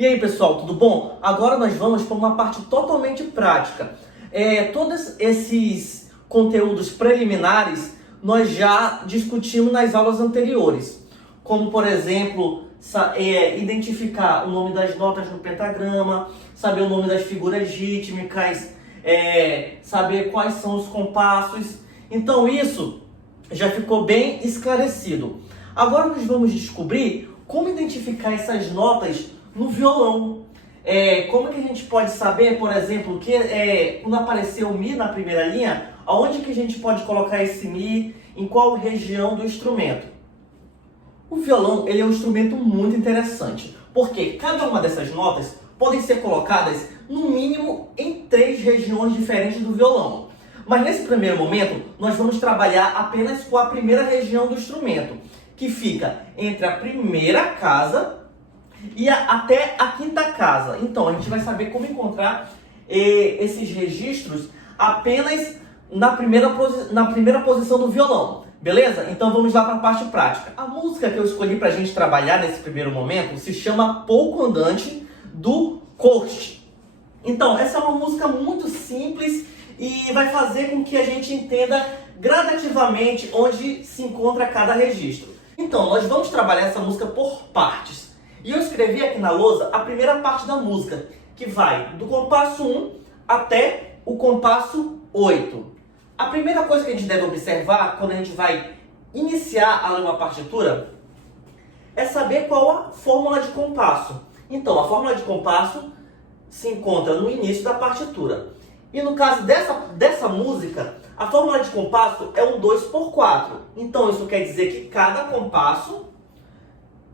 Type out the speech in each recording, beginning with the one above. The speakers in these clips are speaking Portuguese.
E aí pessoal, tudo bom? Agora nós vamos para uma parte totalmente prática. Todos esses conteúdos preliminares nós já discutimos nas aulas anteriores. Como por exemplo, identificar o nome das notas no pentagrama, saber o nome das figuras rítmicas, saber quais são os compassos. Então isso já ficou bem esclarecido. Agora nós vamos descobrir como identificar essas notas no violão. Como que a gente pode saber, por exemplo, que quando aparecer o Mi na primeira linha, aonde que a gente pode colocar esse Mi, em qual região do instrumento? O violão ele é um instrumento muito interessante, porque cada uma dessas notas podem ser colocadas no mínimo em 3 regiões diferentes do violão. Mas nesse primeiro momento, nós vamos trabalhar apenas com a primeira região do instrumento, que fica entre a primeira casa e até a quinta casa. Então, a gente vai saber como encontrar esses registros apenas na primeira posição do violão. Beleza? Então vamos lá para a parte prática. A música que eu escolhi para a gente trabalhar nesse primeiro momento se chama Polco Andante, do Koch. Então, essa é uma música muito simples e vai fazer com que a gente entenda gradativamente onde se encontra cada registro. Então, nós vamos trabalhar essa música por partes. E eu escrevi aqui na lousa a primeira parte da música, que vai do compasso 1 até o compasso 8. A primeira coisa que a gente deve observar quando a gente vai iniciar a ler uma partitura é saber qual a fórmula de compasso. Então, a fórmula de compasso se encontra no início da partitura. E no caso dessa música, a fórmula de compasso é um 2/4. Então, isso quer dizer que cada compasso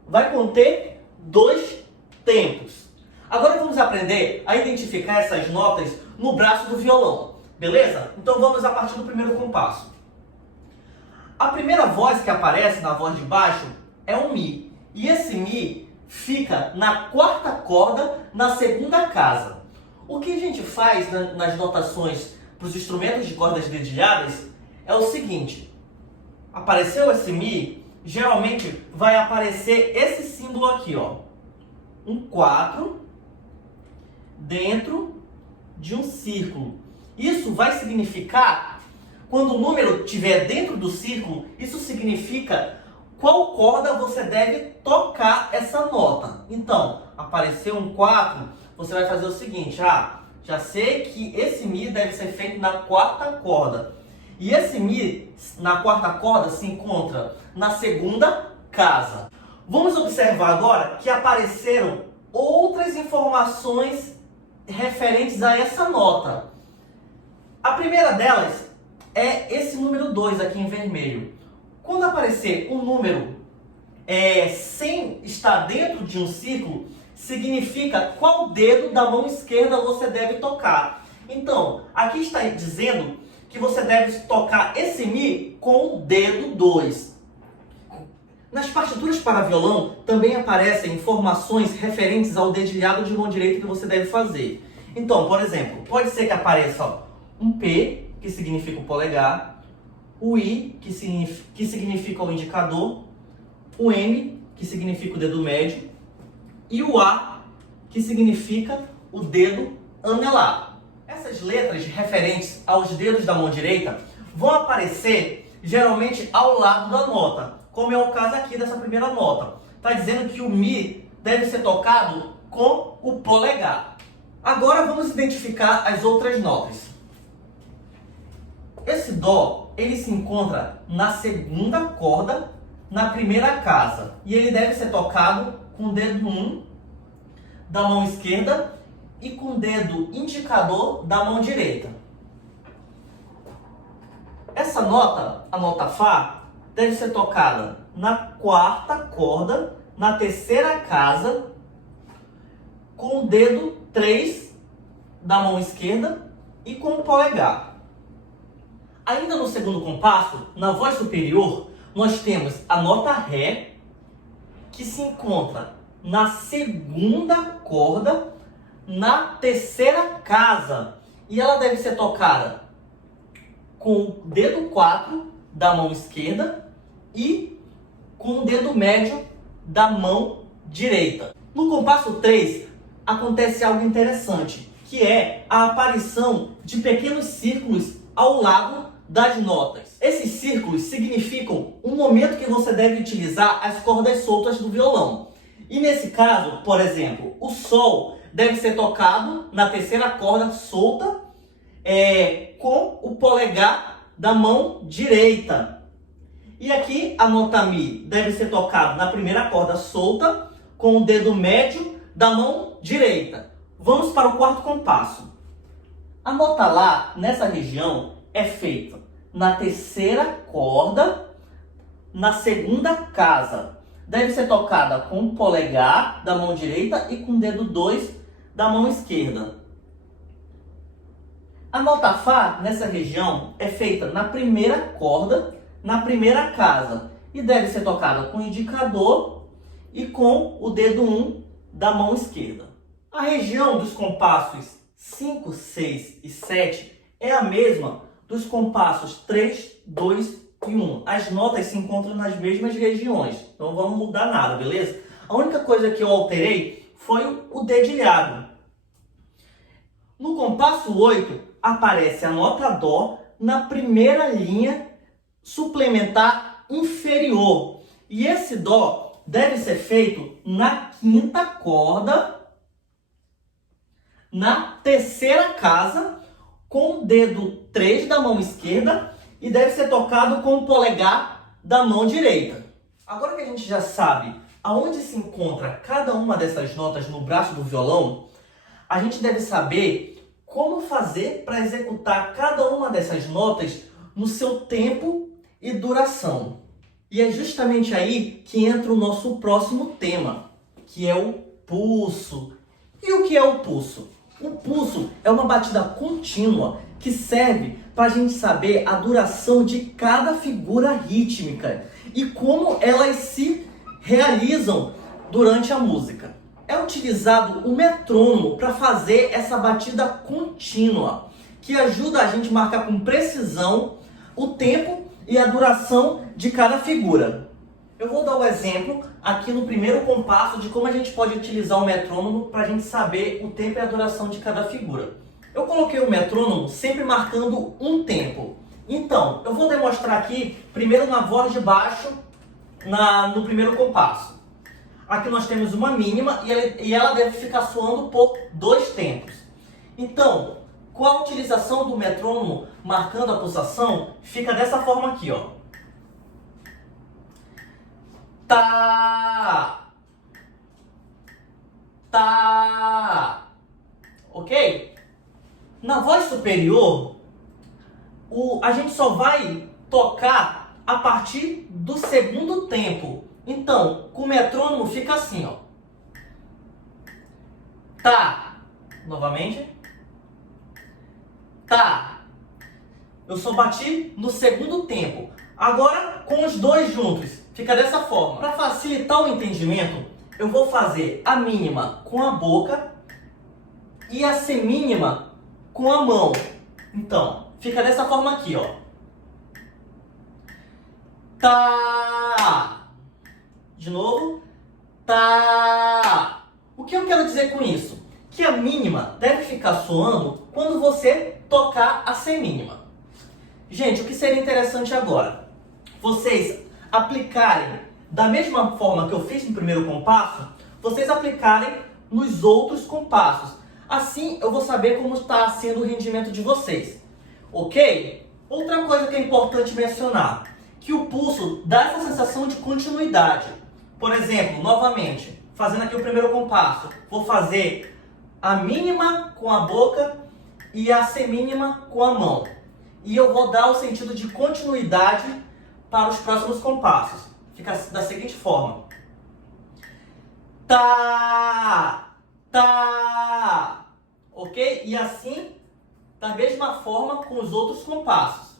vai conter 2 tempos. Agora vamos aprender a identificar essas notas no braço do violão. Beleza? Então vamos a partir do primeiro compasso. A primeira voz que aparece na voz de baixo é um Mi. E esse Mi fica na 4ª corda, na 2ª casa. O que a gente faz nas notações para os instrumentos de cordas dedilhadas é o seguinte. Apareceu esse Mi, geralmente vai aparecer esse símbolo aqui, ó. Um 4 dentro de um círculo. Isso vai significar, quando o número estiver dentro do círculo, isso significa qual corda você deve tocar essa nota. Então, apareceu um 4, você vai fazer o seguinte, já sei que esse Mi deve ser feito na 4ª corda. E esse Mi na 4ª corda se encontra na 2ª casa. Vamos observar agora que apareceram outras informações referentes a essa nota. A primeira delas é esse número 2 aqui em vermelho. Quando aparecer um número sem estar dentro de um círculo, significa qual dedo da mão esquerda você deve tocar. Então, aqui está dizendo que você deve tocar esse Mi com o dedo 2. Nas partituras para violão também aparecem informações referentes ao dedilhado de mão direita que você deve fazer. Então, por exemplo, pode ser que apareça um P, que significa o polegar, o I, que significa o indicador, o M, que significa o dedo médio, e o A, que significa o dedo anelar. Essas letras referentes aos dedos da mão direita vão aparecer geralmente ao lado da nota, como é o caso aqui dessa primeira nota. Está dizendo que o Mi deve ser tocado com o polegar. Agora vamos identificar as outras notas. Esse Dó, ele se encontra na 2ª corda, na primeira casa. E ele deve ser tocado com o dedo 1 da mão esquerda e com o dedo indicador da mão direita. Essa nota, a nota Fá, deve ser tocada na 4ª corda, na 3ª casa, com o dedo 3 da mão esquerda e com o polegar. Ainda no segundo compasso, na voz superior, nós temos a nota Ré, que se encontra na 2ª corda, na 3ª casa. E ela deve ser tocada com o dedo 4 da mão esquerda e com o dedo médio da mão direita. No compasso 3, acontece algo interessante, que é a aparição de pequenos círculos ao lado das notas. Esses círculos significam o momento que você deve utilizar as cordas soltas do violão. E nesse caso, por exemplo, o Sol deve ser tocado na terceira corda solta com o polegar da mão direita. E aqui a nota Mi deve ser tocada na primeira corda solta com o dedo médio da mão direita. Vamos para o quarto compasso. A nota Lá, nessa região, é feita na terceira corda, na segunda casa. Deve ser tocada com o polegar da mão direita e com o dedo 2 da mão esquerda. A nota Fá, nessa região, é feita na primeira corda, na primeira casa. E deve ser tocada com o indicador e com o dedo 1 da mão esquerda. A região dos compassos 5, 6 e 7 é a mesma dos compassos 3, 2 e 1. As notas se encontram nas mesmas regiões, não vamos mudar nada, beleza? A única coisa que eu alterei foi o dedilhado. No compasso 8, aparece a nota Dó na primeira linha suplementar inferior. E esse Dó deve ser feito na quinta corda, na terceira casa, com o dedo 3 da mão esquerda e deve ser tocado com o polegar da mão direita. Agora que a gente já sabe aonde se encontra cada uma dessas notas no braço do violão, a gente deve saber como fazer para executar cada uma dessas notas no seu tempo e duração. E é justamente aí que entra o nosso próximo tema, que é o pulso. E o que é o pulso? O pulso é uma batida contínua que serve para a gente saber a duração de cada figura rítmica e como elas se realizam durante a música. É utilizado o metrônomo para fazer essa batida contínua, que ajuda a gente a marcar com precisão o tempo e a duração de cada figura. Eu vou dar um exemplo aqui no primeiro compasso de como a gente pode utilizar o metrônomo para a gente saber o tempo e a duração de cada figura. Eu coloquei o metrônomo sempre marcando um tempo. Então, eu vou demonstrar aqui primeiro na voz de baixo no primeiro compasso. Aqui nós temos uma mínima e ela deve ficar soando por 2 tempos. Então, com a utilização do metrônomo marcando a pulsação, fica dessa forma aqui, ó. Tá. Tá. Ok? Na voz superior, a gente só vai tocar a partir do segundo tempo. Então, com o metrônomo fica assim, ó. Tá. Novamente. Tá. Eu só bati no segundo tempo. Agora, com os dois juntos, fica dessa forma. Para facilitar o entendimento, eu vou fazer a mínima com a boca e a semínima com a mão. Então, fica dessa forma aqui, ó. Tá. De novo. Tá. O que eu quero dizer com isso? Que a mínima deve ficar soando quando você tocar a semínima. Gente, o que seria interessante agora? Vocês aplicarem da mesma forma que eu fiz no primeiro compasso, vocês aplicarem nos outros compassos. Assim eu vou saber como está sendo o rendimento de vocês. Ok? Outra coisa que é importante mencionar, que o pulso dá essa sensação de continuidade. Por exemplo, novamente, fazendo aqui o primeiro compasso, vou fazer a mínima com a boca e a semínima com a mão. E eu vou dar o sentido de continuidade para os próximos compassos. Fica da seguinte forma. Tá, tá, ok? E assim, da mesma forma com os outros compassos.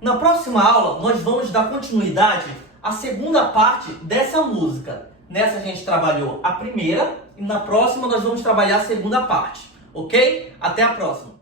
Na próxima aula, nós vamos dar continuidade à segunda parte dessa música. Nessa a gente trabalhou a primeira e na próxima nós vamos trabalhar a segunda parte, ok? Até a próxima!